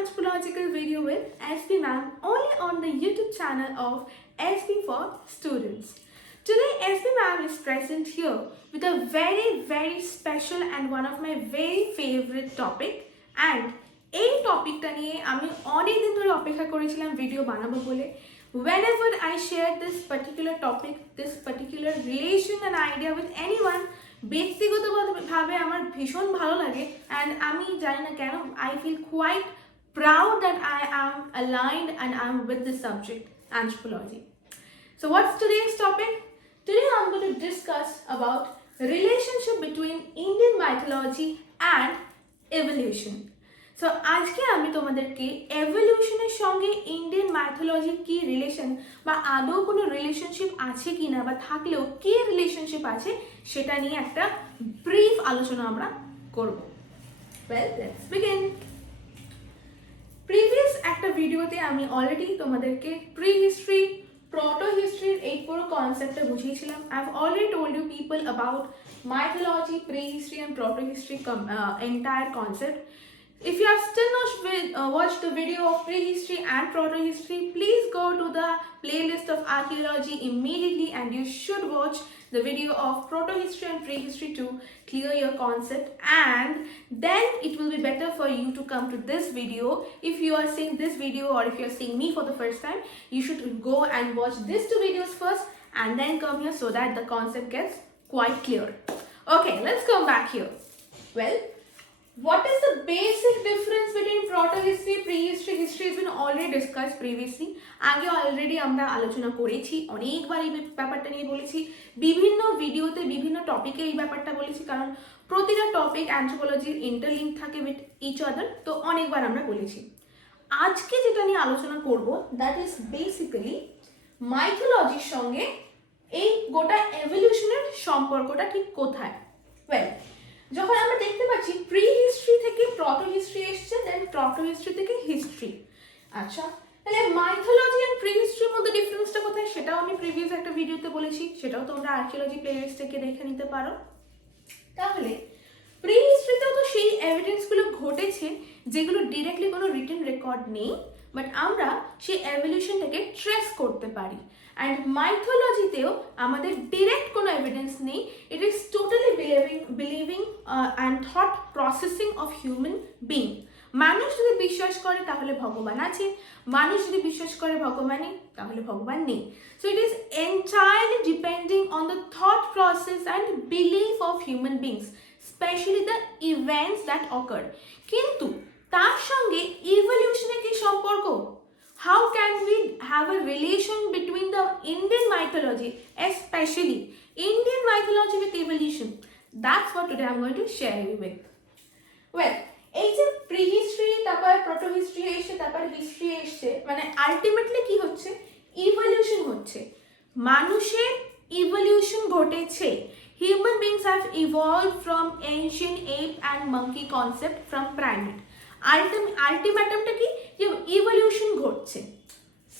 anthropological video with SB Ma'am only on the YouTube channel of SB for Students. Today SB Ma'am is present here with a very special and one of my very favorite topic, and এই টপিকটা নিয়ে আমি অনেক দিন ধরে অপেক্ষা করেছিলাম video বানাবো বলে. Whenever I share this particular topic, this particular relation and idea with anyone, ব্যক্তিগতভাবে আমার ভীষণ ভালো লাগে, and আমি জানি না কেন I feel quite proud that I am aligned and I'm with this subject, anthropology. So what's today's topic? Today I'm going to discuss about relationship between Indian mythology and evolution. So আজকে আমি তোমাদেরকে এভলিউশনের সঙ্গে Indian মাইথোলজির কি relation বা আদৌ কোনো relationship আছে কি না বা থাকলেও কি রিলেশনশিপ আছে সেটা নিয়ে একটা ব্রিফ আলোচনা আমরা করব. Well, let's begin. প্রিভিয়াস একটা ভিডিওতে আমি অলরেডি তোমাদেরকে প্রি হিস্ট্রি, proto history এই পুরো কনসেপ্টটা বুঝিয়েছিলাম. I have already told you people about mythology, prehistory and proto history entire concept. If you have still not watched the video of prehistory and proto-history, please go to the playlist of archaeology immediately, and you should watch the video of proto-history and prehistory to clear your concept, and then it will be better for you to come to this video. If you are seeing this video or if you are seeing me for the first time, you should go and watch these two videos first and then come here so that the concept gets quite clear. Okay, let's come back here. Well, what is the basic difference between proto-history, prehistory, history has been already discussed previously. আগে already আমরা আলোচনা করেছি, অনেকবার এই ব্যাপারটা নিয়ে বলেছি, বিভিন্ন ভিডিওতে বিভিন্ন টপিকে এই ব্যাপারটা বলেছি, কারণ প্রতিটা টপিক অ্যানথ্রোপোলজির ইন্টারলিঙ্ক থাকে উইথ ইচ আদার, তো অনেকবার আমরা বলেছি. আজকে যেটা নিয়ে আলোচনা করব দ্যাট ইজ বেসিক্যালি মাইথোলজির সঙ্গে এই গোটা এভলিউশনের সম্পর্কটা ঠিক কোথায়. ওয়েল, যখন আমরা দেখতে পাচ্ছি প্রি হিস্ট্রি থেকে প্রটো হিস্ট্রি এসছে, দেন প্রটো হিস্ট্রি থেকে হিস্ট্রি. আচ্ছা, তাহলে মাইথোলজি অ্যান্ড প্রি হিস্ট্রির মধ্যে ডিফারেন্সটা কোথায় সেটাও আমি প্রিভিয়াস একটা ভিডিওতে বলেছি, সেটাও তোমরা আর্কিওলজি প্লেলিস্ট থেকে দেখে নিতে পারো. তাহলে প্রি হিস্ট্রিতেও তো সেই এভিডেন্সগুলো ঘটেছে যেগুলো ডিরেক্টলি কোনো রিটেন রেকর্ড নেই, বাট আমরা সেই এভলিউশনটাকে ট্রেস করতে পারি. অ্যান্ড মাইথোলজিতেও আমাদের ডিরেক্ট কোনো এভিডেন্স নেই, it is totally believing and thought processing of human being. মানুষ যদি বিশ্বাস করে তাহলে ভগবান আছে, মানুষ যদি বিশ্বাস করে ভগবান নেই তাহলে ভগবান নেই. So it is entirely depending on the thought process and belief of human beings, specially the events that occur. কিন্তু তার সঙ্গে ইভলিউশনের কি সম্পর্ক? How can we have a relation between the Indian mythology, especially Indian mythology with evolution? That's what today I'm going to share you with. Well, এই যে prehistory, তারপর proto-history এসে তারপর history এসছে, মানে আলটিমেটলি কি হচ্ছে? ইভলিউশন হচ্ছে, মানুষের ইভলিউশন ঘটেছে. Human beings have evolved from ancient ape and monkey concept from primate. আলটিমেটামটা কি? যে ইভলিউশন ঘটছে.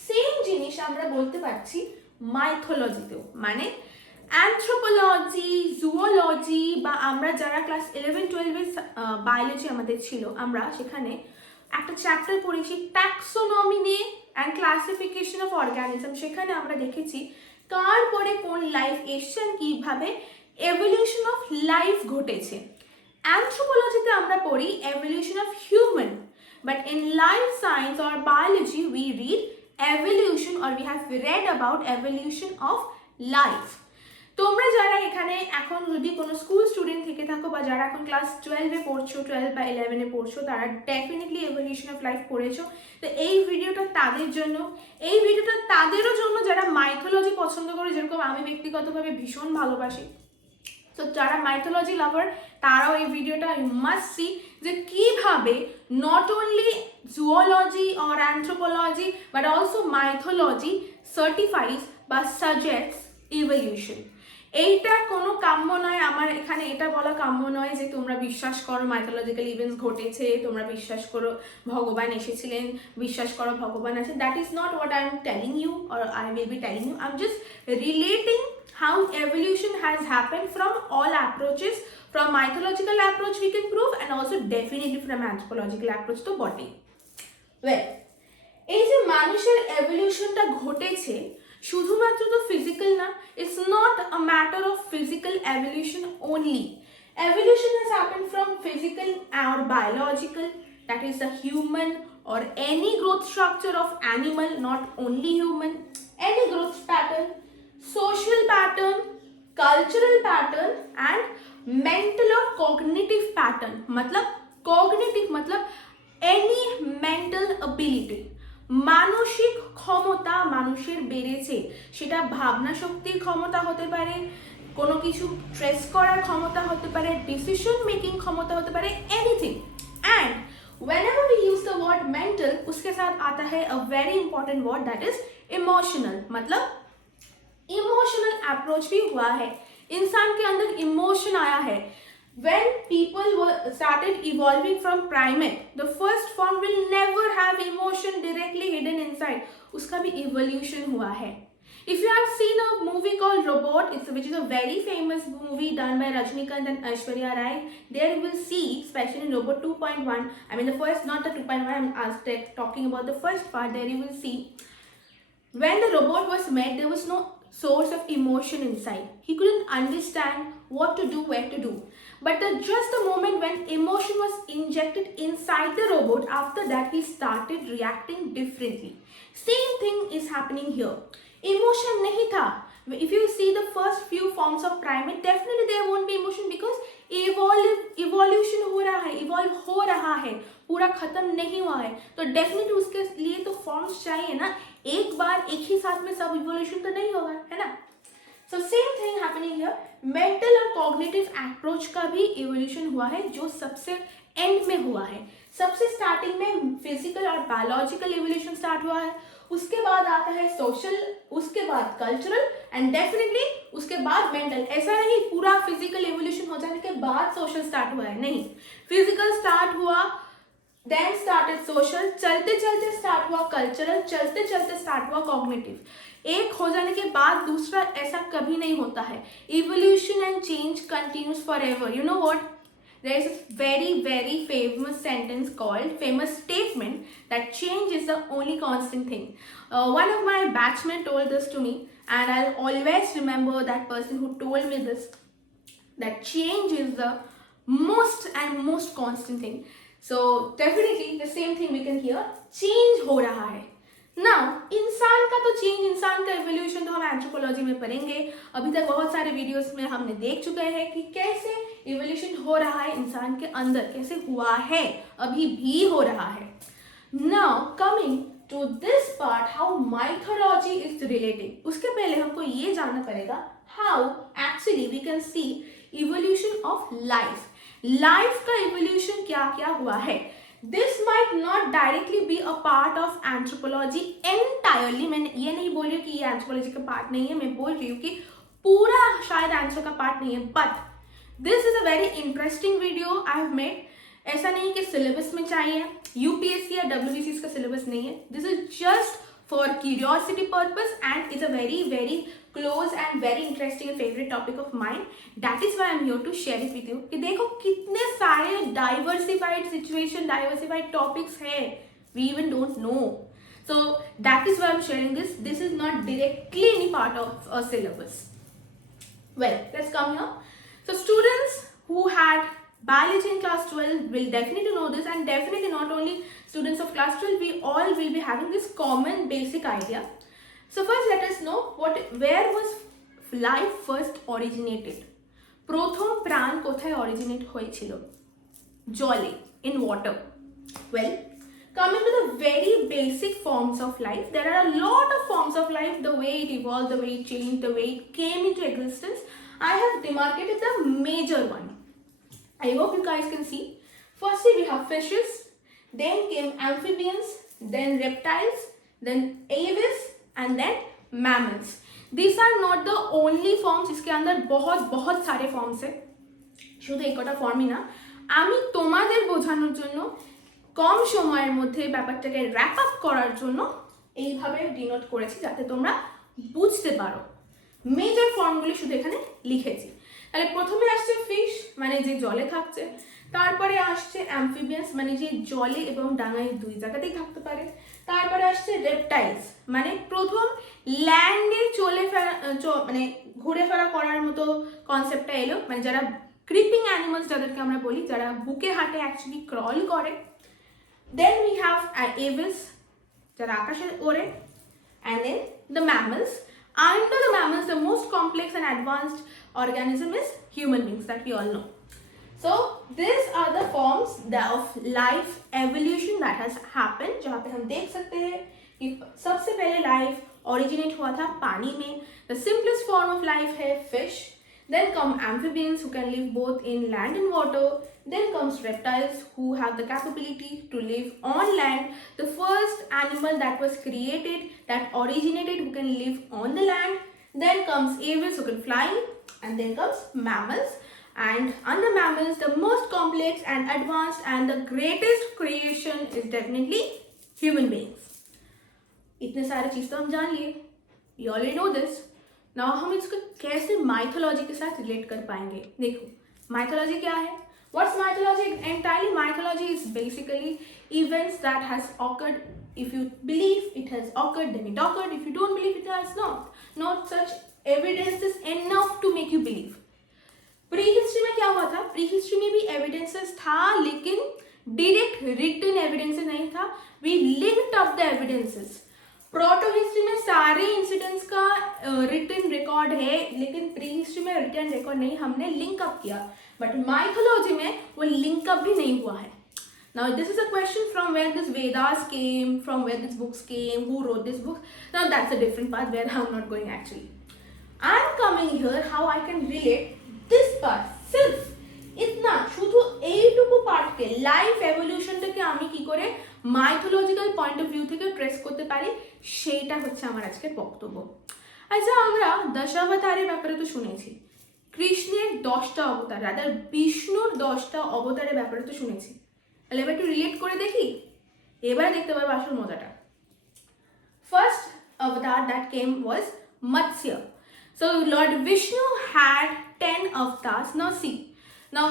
সেম জিনিস আমরা বলতে পারছি মাইথোলজিতেও, মানে অ্যানথ্রোপোলজি, জুওলজি বা আমরা যারা ক্লাস 11-12 বায়োলজি আমাদের ছিল, আমরা সেখানে একটা চ্যাপ্টার পড়েছি ট্যাক্সোনমি নিয়ে অ্যান্ড ক্লাসিফিকেশন অফ অর্গানিজম. সেখানে আমরা দেখেছি কার পরে কোন লাইফ এসছে, কিভাবে এভলিউশন অফ লাইফ ঘটেছে. অ্যানথ্রোপোলজিতে আমরা পড়ি evolution of human, but in life science or biology we read evolution or we have read about evolution of life. তোমরা যারা এখানে এখন যদি কোনো স্কুল স্টুডেন্ট থেকে থাকো বা যারা এখন ক্লাস 12-এ পড়ছো, 12 বা 11-এ পড়ছো, তারা ডেফিনেটলি এভলিউশন অফ লাইফ পড়েছো. তো এই ভিডিওটা তাদের জন্য, এই ভিডিওটা তাদেরও জন্য যারা মাইথোলজি পছন্দ করে, যেরকম আমি ব্যক্তিগতভাবে ভীষণ ভালোবাসি. তো যারা মাইথোলজি লাভার তারাও এই ভিডিওটা ইউ মাস্ট সি, যে কিভাবে not only zoology or anthropology but also mythology certifies বা সাজেস্টস ইভলিউশন. এইটা কোনো কাম্য নয়, আমার এখানে এটা বলা কাম্য নয় যে তোমরা বিশ্বাস করো মাইথোলজিক্যাল ইভেন্টস ঘটেছে, তোমরা বিশ্বাস করো ভগবান এসেছিলেন, বিশ্বাস করো ভগবান আছে. That is not what I am telling you or I will be telling you. I am just relating how evolution has happened from all approaches. From mythological approach we can prove, and also definitely from anthropological approach to body. Well, এই যে মানুষের এভলিউশনটা ঘটেছে শুধুমাত্র তো physical না, it's not a matter of physical evolution only. Evolution has happened from physical or biological, that is the human or any growth structure of animal, not only human, any growth pattern, social pattern, cultural pattern and mental or cognitive pattern. मतलब cognitive मतलब any mental ability, মানসিক ক্ষমতা মানুষের বেড়েছে, সেটা ভাবনা শক্তির ক্ষমতা হতে পারে, কোনো কিছু ট্রেস করার ক্ষমতা হতে পারে, ডিসিশন মেকিং ক্ষমতা হতে পারে, anything. And whenever we use the word mental, उसके साथ आता है a very important word that is emotional। मतलब इमोशनल अप्रोच भी हुआ है, इंसान के अंदर इमोशन आया है। When people were started evolving from primate, the first form will never have emotion directly hidden inside, उसका भी evolution हुआ है। If you have seen a movie called Robot, which is a very famous movie done by Rajnikant and Aishwarya Rai, there you will see, especially in Robot 2.1, I mean the first, not the 2.1, I'm talking about the first part, there you will see, when the robot was made, there was no source of emotion inside. He couldn't understand what to do, where to do. But just the moment when emotion was injected inside the robot, after that he started reacting differently. Same thing is happening here. Emotion nahi tha. If you see the first few forms of primate, definitely there won't be emotion because evolution हो रहा है, evolve हो रहा है, पूरा खत्म नहीं हुआ है, तो डेफिनेटली उसके लिए तो फॉर्म्स चाहिए ना, एक बार एक ही साथ में सब इवोल्यूशन तो नहीं होगा, है ना। So same thing happening here, mental और कॉग्निटिव अप्रोच का भी इवोल्यूशन हुआ है, जो सबसे एंड में हुआ है। सबसे स्टार्टिंग में फिजिकल और बायोलॉजिकल इवोल्यूशन स्टार्ट हुआ है, उसके बाद आता है सोशल, उसके बाद कल्चरल एंड डेफिनेटली उसके बाद मेंटल। ऐसा नहीं पूरा फिजिकल इवोल्यूशन हो जाने के बाद सोशल स्टार्ट हुआ है, नहीं, फिजिकल स्टार्ट हुआ, देन स्टार्टेड सोशल, चलते चलते स्टार्ट हुआ कल्चरल, चलते चलते स्टार्ट हुआ कॉग्निटिव। एक हो जाने के बाद दूसरा ऐसा कभी नहीं होता है। Evolution and change continues for ever. You know what, there is a very famous sentence called, famous statement, that change is the only constant thing. One of my batchmates told this to me and I'll always remember that person who told me this, that change is the most constant thing. So definitely the same thing we can hear, change हो रहा है। Now, इंसान का तो change, इंसान का evolution तो हम एंथ्रोपोलॉजी में पढ़ेंगे। अभी तक बहुत सारे वीडियोस में हमने देख चुके हैं कि कैसे एवोल्यूशन हो रहा है इंसान के अंदर, कैसे हुआ है, अभी भी हो रहा है। Now coming to this part, how mythology is relating, उसके पहले हमको ये जानना पड़ेगा how actually we can see evolution of life। Life का एवोल्यूशन क्या क्या हुआ है। This might not directly be a part of anthropology entirely। मैं ये नहीं बोल रही हूँ कि ये एंथ्रोपोलॉजी का पार्ट नहीं है, मैं बोल रही हूँ कि पूरा शायद एंथ्रो का पार्ट नहीं है, but this is a very interesting video I have made. ऐसा नहीं कि सिलेबस में चाहिए, यूपीएससी या डब्ल्यूबीसी का सिलेबस नहीं है, this is just for curiosity purpose and it's a very close and very interesting and favorite topic of mine. That is why I'm here to share it with you कि देखो कितने सारे diversified situation, diversified topics है, we even don't know. So that is why I'm sharing this. This is not directly any part of a syllabus. Well, let's come here. So students who had biology in class 12 will definitely know this, and definitely not only students of class 12, we all will be having this common basic idea. So first let us know where was life first originated. প্রথম প্রাণ কোথায় originate হয়েছিল? জলে, in water. Well, coming to the very basic forms of life, there are a lot of forms of life, the way it evolved, the way it changed, the way it came into existence. I have demarcated the major one. I hope you guys can see. Firstly, we have fishes, then came amphibians, then reptiles, then aves, and then mammals. These are not the only forms. इसके अंदर बहुत सारे forms है, শুধু এই কটা ফর্মই না। আমি তোমাদের বোঝানোর জন্য কম সময়ের মধ্যে ব্যাপারটাকে র্যাপ আপ করার জন্য এইভাবে ডিনোট করেছি, যাতে তোমরা বুঝতে পারো। মেজর ফর্মগুলি শুধু এখানে লিখেছি। তাহলে প্রথমে আসছে ফিশ, মানে যে জলে থাকছে, তারপরে আসছে অ্যামফিবিয়ান্স মানে যে জলে এবং ডাঙায় দুই জায়গাতেই থাকতে পারে। তারপরে আসছে রেপটাইলস মানে প্রথম ল্যান্ডে চলে ফেরা মানে ঘুরে ফেরা করার মতো কনসেপ্টটা এলো, মানে যারা ক্রিপিং অ্যানিমালস যাদেরকে আমরা বলি, যারা বুকে হাঁটে অ্যাকচুয়ালি ক্রল করে। দেন উই হ্যাভ এভিস যারা আকাশে ওড়ে, and then the mammals. Under the mammals, the most complex and advanced organism is human beings that we all know. So these are the forms of life evolution that has happened, जहाँ पे हम देख सकते हैं कि सबसे पहले life originate हुआ था पानी में. The simplest form of life है fish. Then come amphibians who can live both in land and water. Then comes reptiles who have the capability to live on land. The first animal that was created, that originated, who can live on the land. Then comes aves who can fly. And then comes mammals. And under mammals, the most complex and advanced and the greatest creation is definitely human beings. इतने सारे चीज़ तो हम जान लिए. We already know this. Now हम इसको कैसे mythology के साथ रिलेट कर पाएंगे. देखो माइथोलॉजी क्या है. What's mythology? Entirely mythology is basically events that has occurred. If you believe it has occurred, then it occurred. If you don't believe it has not such evidences enough to make you believe. Pre history में क्या हुआ था. Pre history में भी evidences था लेकिन direct written evidences नहीं था. We linked up the evidences. Proto history में सारे इंसिडेंट्स का रिटन रिकॉर्ड है लेकिन प्री हिस्ट्री में रिटन रिकॉर्ड नहीं, हमने लिंक अप किया. बट माइथोलॉजी में वो लिंक अप भी नहीं हुआ है. Now this is a question from where this Vedas came, from where these books came, who wrote this book. Now that's a different part where I'm not going actually. I'm coming here how I can relate this part. सिर्फ इतना শুধু এইটুকু পার্টকে life এভলিউশনটাকে আমি কি করে mythological point of view থেকে trace করতে পারি সেইটা হচ্ছে আমার আজকের বক্তব্য. আচ্ছা আমরা দশাবতারের ব্যাপারে তো শুনেছি, কৃষ্ণের 10টা অবতার, রাদার বিষ্ণুর 10টা অবতারের ব্যাপারে তো শুনেছি. তাহলে এবার একটু রিলেট করে দেখি, এবারে দেখতে পারবো আসল মজাটা. ফার্স্ট অবতার দ্যাট কেম ওয়াজ মৎস্য. So Lord Vishnu had 10 avatars. Now see, now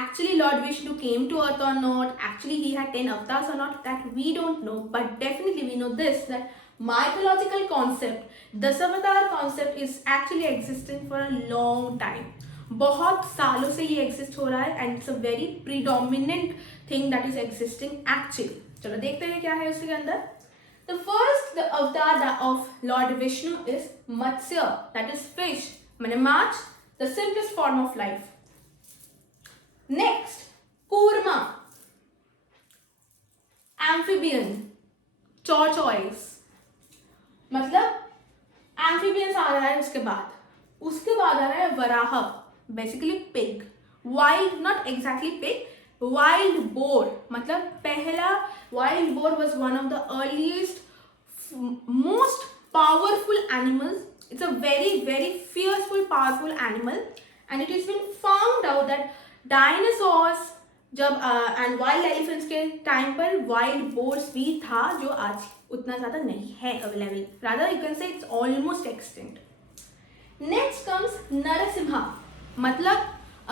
actually Lord Vishnu came to earth or not, actually he had 10 avatars or not, that we don't know, but definitely we know this, that mythological concept, Dasavatar concept is actually existing for a long time. बहुत सालों से ये exist हो रहा है and it's a very predominant thing that is existing actually. चलो देखते हैं क्या है उसके अंदर. The first avatar of Lord Vishnu is Matsya, that is fish, माने माछ, the simplest form of life. Next, Kurma, amphibian, tortoise. मतलब amphibians आ रहा है उसके बाद आ रहा है Varaha, basically pig, wild, not exactly pig, wild boar. मतलब पहला wild boar was one of the earliest, most powerful animals. It's a very very fierceful, powerful animal and it has been found out that dinosaurs जब and wild elephants के time पर wild boars भी था जो आज उतना ज़्यादा नहीं है available. Rather you can say it's almost extinct. Next comes Narasimha. मतलब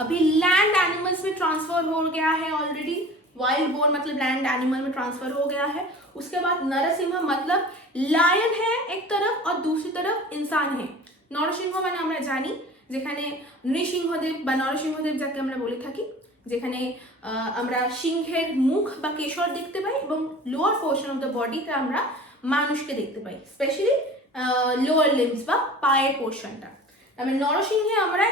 अभी लैंड एनिमल्स में ट्रांसफर हो गया है ऑलरेडी. वाइल्ड बोर मतलब लैंड एनिमल में ट्रांसफर हो गया है. उसके बाद नरसिम्हा मतलब लायन है एक तरफ और दूसरी तरफ इंसान है. নরসিংহ মানে আমরা জানি যেখানে নৃসিংহদেব বা নরসিংহদেব যাকে আমরা বলে থাকি, যেখানে আমরা সিংহের মুখ বা কেশর দেখতে পাই এবং লোয়ার পোর্শন অফ দ্য বডিতে আমরা মানুষকে দেখতে পাই, স্পেশালি লোয়ার লিম্বস বা পায়ের পোর্শনটা. তারপরে নরসিংহে আমরা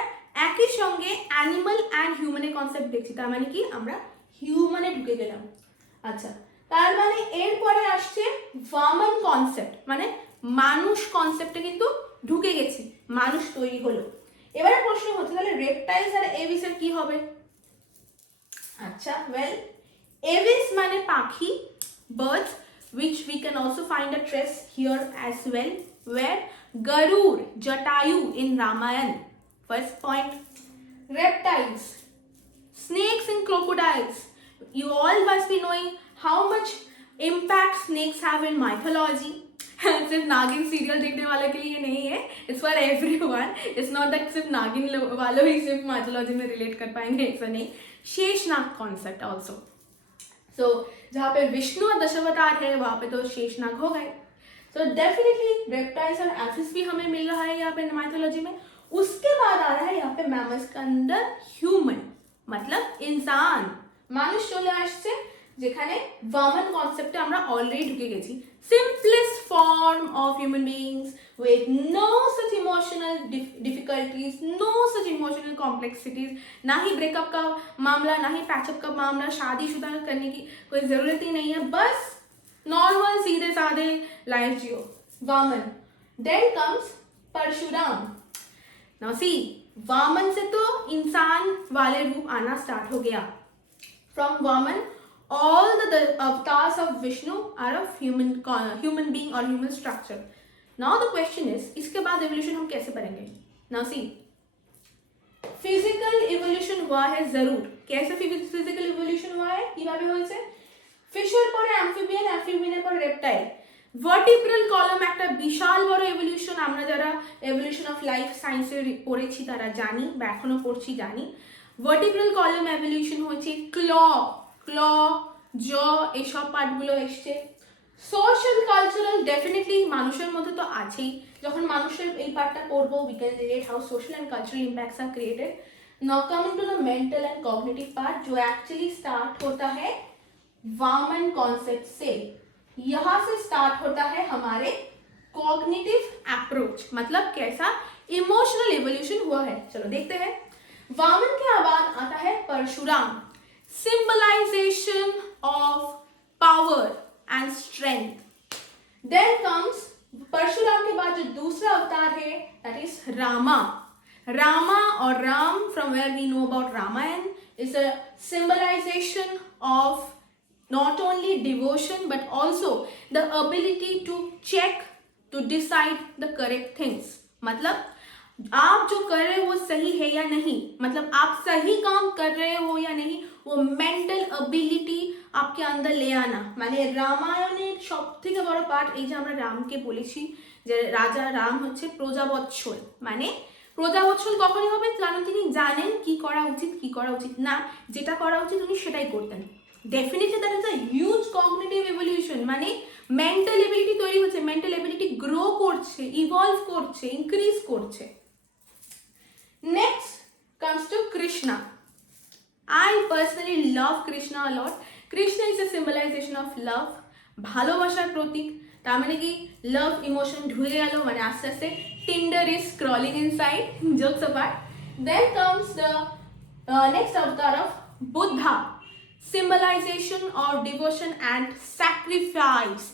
একই সঙ্গে অ্যানিমাল অ্যান্ড হিউম্যানের কনসেপ্ট দেখছি, তার মানে কি আমরা হিউম্যানে ঢুকে গেলাম. আচ্ছা তার মানে এরপরে আসছে ভামান কনসেপ্ট, মানে মানুষ কনসেপ্টে কিন্তু ঢুকে গেছি, মানুষ তৈরি হলো. এবারে প্রশ্ন হচ্ছে তাহলে রেপটাইলস আর এভিসের কি হবে. আচ্ছা ওয়েল এভিস মানে পাখি, birds, which we can also find a trace here as well, where Garur, Jatayu in Ramayan. First point. Reptiles, snakes and crocodiles. You all must be knowing how much impact snakes have in mythology. सिर्फ नागिन serial देखने वाले के लिए ये नहीं है, it's for everyone. It's not that सिर्फ नागिन वालों ही सिर्फ माइथोलॉजी में रिलेट कर पाएंगे, ऐसा नहीं। शेषनाग कॉन्सेप्ट ऑल्सो, सो जहाँ पे विष्णु और दशावतार है वहाँ पे तो शेषनाग हो गए। सो डेफिनेटली रेप्टाइल्स और एम्फिस भी हमें मिल रहा है यहाँ पे माइथोलॉजी में। उसके बाद आ रहा है यहाँ पे मैमल्स के अंदर ह्यूमन, मतलब इंसान, মানুষ চলে আসছে যেখানে ওয়ামন কনসেপ্টে আমরা অলরেডি ঢুকে গেছি। Simplest form of human beings with no such emotional difficulties, no such emotional complexities, ना ही ब्रेकअप का मामला, ना ही पैचअप का मामला, शादीशुदा करने की कोई ज़रूरत ही नहीं है, बस नॉर्मल सीधे साधे लाइफ जियो, Vaman. Then comes Parashuram. Now see, Vaman से तो इंसान वाले रूप आना स्टार्ट हो गया। From Vaman, all the avatars of Vishnu are of human being or human structure. Now the question is, इसके बाद evolution हम कैसे करेंगे? Now see, physical evolution हुआ है जरूर। कैसे physical evolution हुआ है? কিভাবে হয়েছে? Fisher পরে amphibian, amphibian পরে reptile। ভার্টিব্রাল কলাম একটা বিশাল বড় এভলিউশন, আমরা যারা এভলিউশন অফ লাইফ সায়েন্সে পড়েছি তারা জানি বা এখনো পড়ছি জানি। ভার্টিব্রাল কলাম এভলিউশন হয়েছে, ক্ল জ এইসব পার্টগুলো এসছে। সোশ্যাল কালচারাল ডেফিনেটলি মানুষের মধ্যে তো আছেই, যখন মানুষের এই পার্টটা পড়বো we can relate how social and cultural impacts are created. Now coming to the mental and cognitive part, जो एक्चुअली स्टार्ट होता है वामन कॉन्सेप्ट से। यहाँ से स्टार्ट होता है हमारे कॉग्निटिव अप्रोच, मतलब कैसा इमोशनल एवोल्यूशन हुआ है। चलो देखते हैं। वामन के बाद आता है Parashuram, symbolization of power and strength. Then comes Parashuram के बाद जो दूसरा अवतार है दैट इज रामा। रामा और Ram, from where we know about Ramayan, is a symbolization of not only devotion but also the ability to check, to decide the correct things। मतलब आप जो कर रहे हो वो सही है या नहीं, मतलब आप सही काम कर रहे हो या नहीं, वो मेंटल एबिलिटी आपके अंदर ले आना। মানে রামায়ণের সবথেকে বড় পার্ট এই যে আমরা রামকে বলেছি যে রাজা রাম হচ্ছে প্রজাবৎসল, মানে প্রজাবৎসল কখনই হবে কারণ তিনি জানেন কি করা উচিত কি করা উচিত না, যেটা করা উচিত উনি সেটাই করতেন। Definitely that is a huge cognitive evolution, মানে মেন্টাল এবিলিটি তৈরি হচ্ছে, মেন্টাল এবিলিটি গ্রো করছে, ইভলভ করছে, ইনক্রিজ করছে। Next comes to Krishna. I personally love Krishna a lot. Krishna is a symbolization of love, ভালোবাসার প্রতীক। তার মানে কি লাভ ইমোশন ঢুকে গেল, মানে আস্তে আস্তে Tinder is scrolling inside, jokes apart. Then comes the next avatar of Buddha, symbolization of devotion and sacrifice,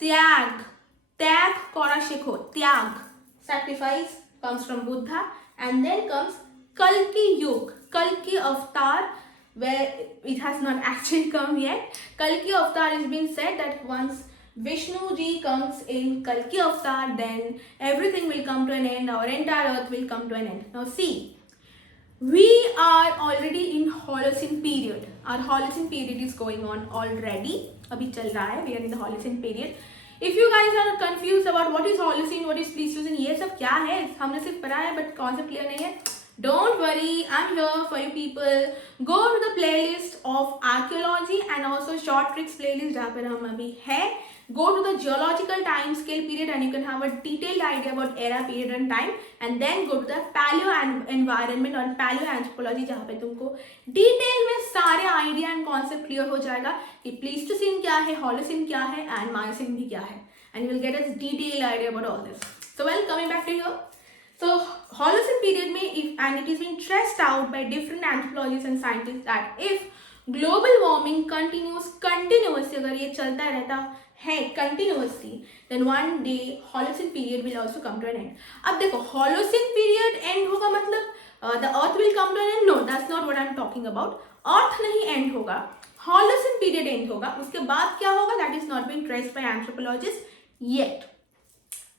त्याग, त्याग करा शेखो, त्याग, sacrifice comes from Buddha। and then comes Kalki Yug, Kalki avatar, where it has not actually come yet। Kalki avatar is being said that once Vishnu ji comes in Kalki avatar, then everything will come to an end, our entire earth will come to an end। now see, we are already in Holocene period, our Holocene period is going on already, abhi chal raha hai, we are in the Holocene period। if you guys are confused about what is Holocene, what is Pleistocene, ये सब क्या है, हमने सिर्फ पढ़ा है but concept clear नहीं है, don't worry, I'm here for you people। go to the playlist of archaeology and also short tricks playlist जहाँ पर हम अभी है। go to the geological time scale period and you can have a detailed idea about era, period and time। and then go to the paleo environment और paleo anthropology जहाँ पे तुमको detail में सारे आइडिया एंड कॉन्सेप्ट क्लियर हो जाएगा कि Pleistocene क्या है, होलोसीन क्या है एंड मायोसीन भी क्या है, and you will get a detailed idea about all this। so well, coming back to here, so Holocene period में and it is being traced out by different anthropologists and scientists that if global warming continues continuously, अगर ये चलता रहता है continuously, then one day Holocene period will also come to an end। अब देखो Holocene period end होगा मतलब the earth will come to an end, no, that's not what I'm talking about। earth नहीं end होगा, Holocene period end होगा, उसके बाद क्या होगा that is not being traced by anthropologists yet।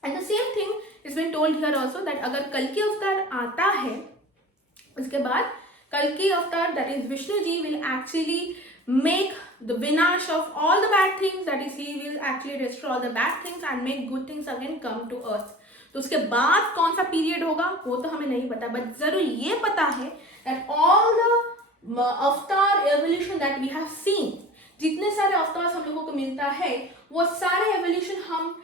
and the same thing is been told here also that अगर कल्कि अवतार आता है उसके बाद कल्कि अवतार that is Vishnu ji will actually make the vinash of all the bad things, that is he will actually destroy all the bad things and make good things again come to earth. तो उसके बाद कौन सा पीरियड होगा वो तो हमें नहीं पता, बट जरूर ये पता है that all the अवतार evolution that we have seen, जितने सारे अवतार हम लोगों को मिलता है वो सारे एवोल्यूशन हम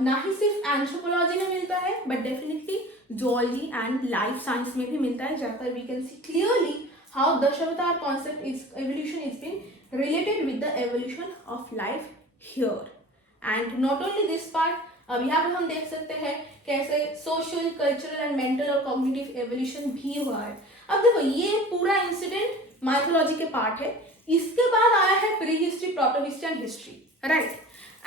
ना ही सिर्फ एंथ्रोपोलॉजी में मिलता है but definitely zoology and life science में भी मिलता है, जहाँ पर we can see clearly how Dashavatara concept is evolution is been related with the evolution of life here. And not only this part, यहाँ पे हम देख सकते हैं कैसे सोशल, कल्चरल एंड मेंटल और कॉग्निटिव एवोल्यूशन भी हुआ है. अब देखो ये पूरा इंसिडेंट माइथोलॉजी के पार्ट है. इसके बाद आया है pre history, proto history and history, right.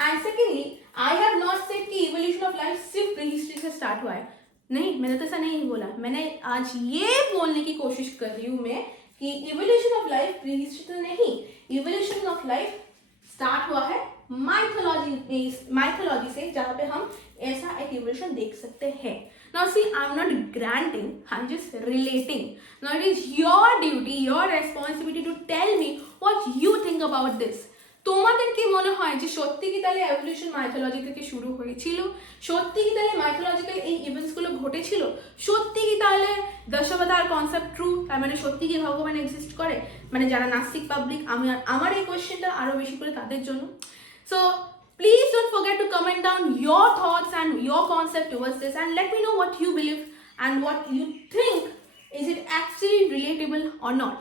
And secondly I have not said कि इवोल्यूशन ऑफ लाइफ सिर्फ प्री हिस्ट्री से स्टार्ट हुआ है. नहीं, मैंने तो ऐसा नहीं बोला. मैंने आज ये बोलने की कोशिश कर रही हूँ मैं कि evolution of life pre history तो नहीं, इवोल्यूशन ऑफ लाइफ स्टार्ट हुआ है माइथोलॉजी से, जहाँ पे हम ऐसा एक इवोल्यूशन देख सकते हैं. Now see, I'm not granting, I'm just relating. Now it is your duty, your responsibility to tell me what you think about this. তোমাদের কি মনে হয় যে সত্যি কি তাহলে এভলিউশন মাইথোলজি থেকে শুরু হয়েছিল? সত্যি কি তাহলে মাইথোলজিক্যাল এই ইভেন্টসগুলো ঘটেছিল? সত্যি কি তাহলে দশাবতার কনসেপ্ট ট্রু? তার মানে সত্যি কি ভগবান এক্সিস্ট করে? মানে যারা নাস্তিক পাবলিক, আমার এই কোয়েশ্চেনটা আরো বেশি করে তাদের জন্য. So please don't forget to comment down your thoughts and your concept towards this and let me know what you believe and what you think, is it actually relatable or not.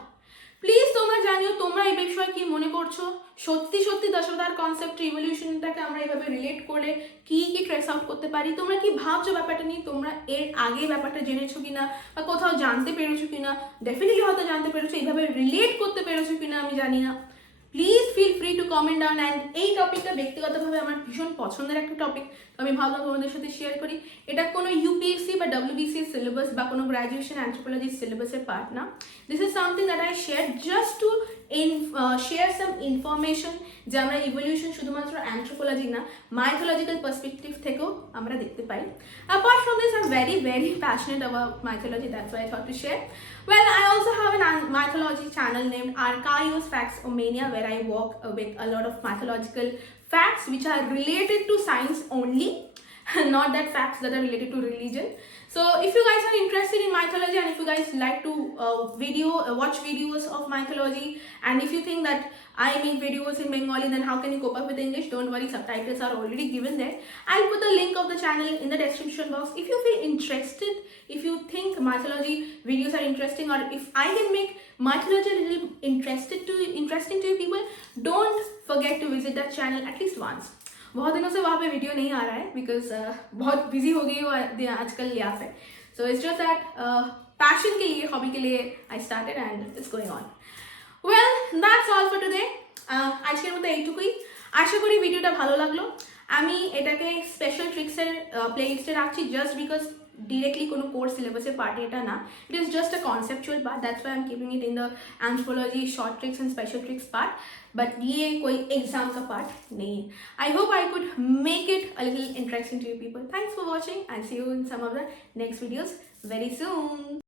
Please তোমরা জানিও তোমরা এই বিষয়ে কি মনে করছো. সত্যি সত্যি দশাবতার কনসেপ্ট ইভলিউশনটাকে আমরা এইভাবে রিলেট করে কি কি ট্রেস আউট করতে পারি? তোমরা কি ভাবছো ব্যাপারটা নিয়ে? তোমরা এর আগে ব্যাপারটা জেনেছো কিনা বা কোথাও জানতে পেরেছো কিনা? ডেফিনেটলি হয়তো জানতে পেরেছো, এইভাবে রিলেট করতে পেরেছো কিনা আমি জানি না. Please feel free to comment down. And এই টপিকটা ব্যক্তিগতভাবে আমার ভীষণ পছন্দের একটা টপিক, তো আমি ভাবলাম তোমাদের সাথে শেয়ার করি. এটা কোনো ইউপিএসসি বা ডব্লিউবিসি সিলেবাস বা কোনো গ্র্যাজুয়েশন অ্যান্থ্রোপোলজি সিলেবাসের পার্ট না. This is something that I share just to share some information, যে আমরা ইভলিউশন শুধুমাত্র অ্যান্থ্রোপোলজি না, মাইথোলজিক্যাল পার্সপেক্টিভ থেকেও আমরা দেখতে পাই. Apart from this, I am very very passionate about mythology, that's why I thought to share. Well, I also have a mythology channel named Archaios Facts Omania, where I work with a lot of mythological facts which are related to science only, not that facts that are related to religion. So if you guys are interested in mythology and if you guys like to watch videos of mythology, and if you think that I make videos in Bengali, then how can you cope up with English? Don't worry, subtitles are already given there. I'll put the link of the channel in the description box. If you feel interested, if you think mythology videos are interesting, or if I can make mythology a little interesting to you people, don't forget to visit that channel at least once. बहुत दिनों से वहाँ पे video नहीं आ रहा है because बहुत busy हो गई हूँ आजकल यहाँ पे. So it's just that passion के लिए, हॉबी के लिए I started and it's going on. Well that's all for today. আজকের মতো এইটুকুই. আশা করি ভিডিওটা ভালো লাগলো. আমি এটাকে স্পেশাল ট্রিক্সের প্লে লিস্টে রাখছি জাস্ট বিকজ ডিরেক্টলি কোনো কোর্স সিলেবাসের পার্ট এটা না. It is just a conceptual part, that's why I am keeping it in the anthropology short tricks and special tricks part, but ये कोई एग्जाम का पार्ट नहीं है. I hope I could make it a little interesting to you people. Thanks for watching and see you in some of the next videos very soon.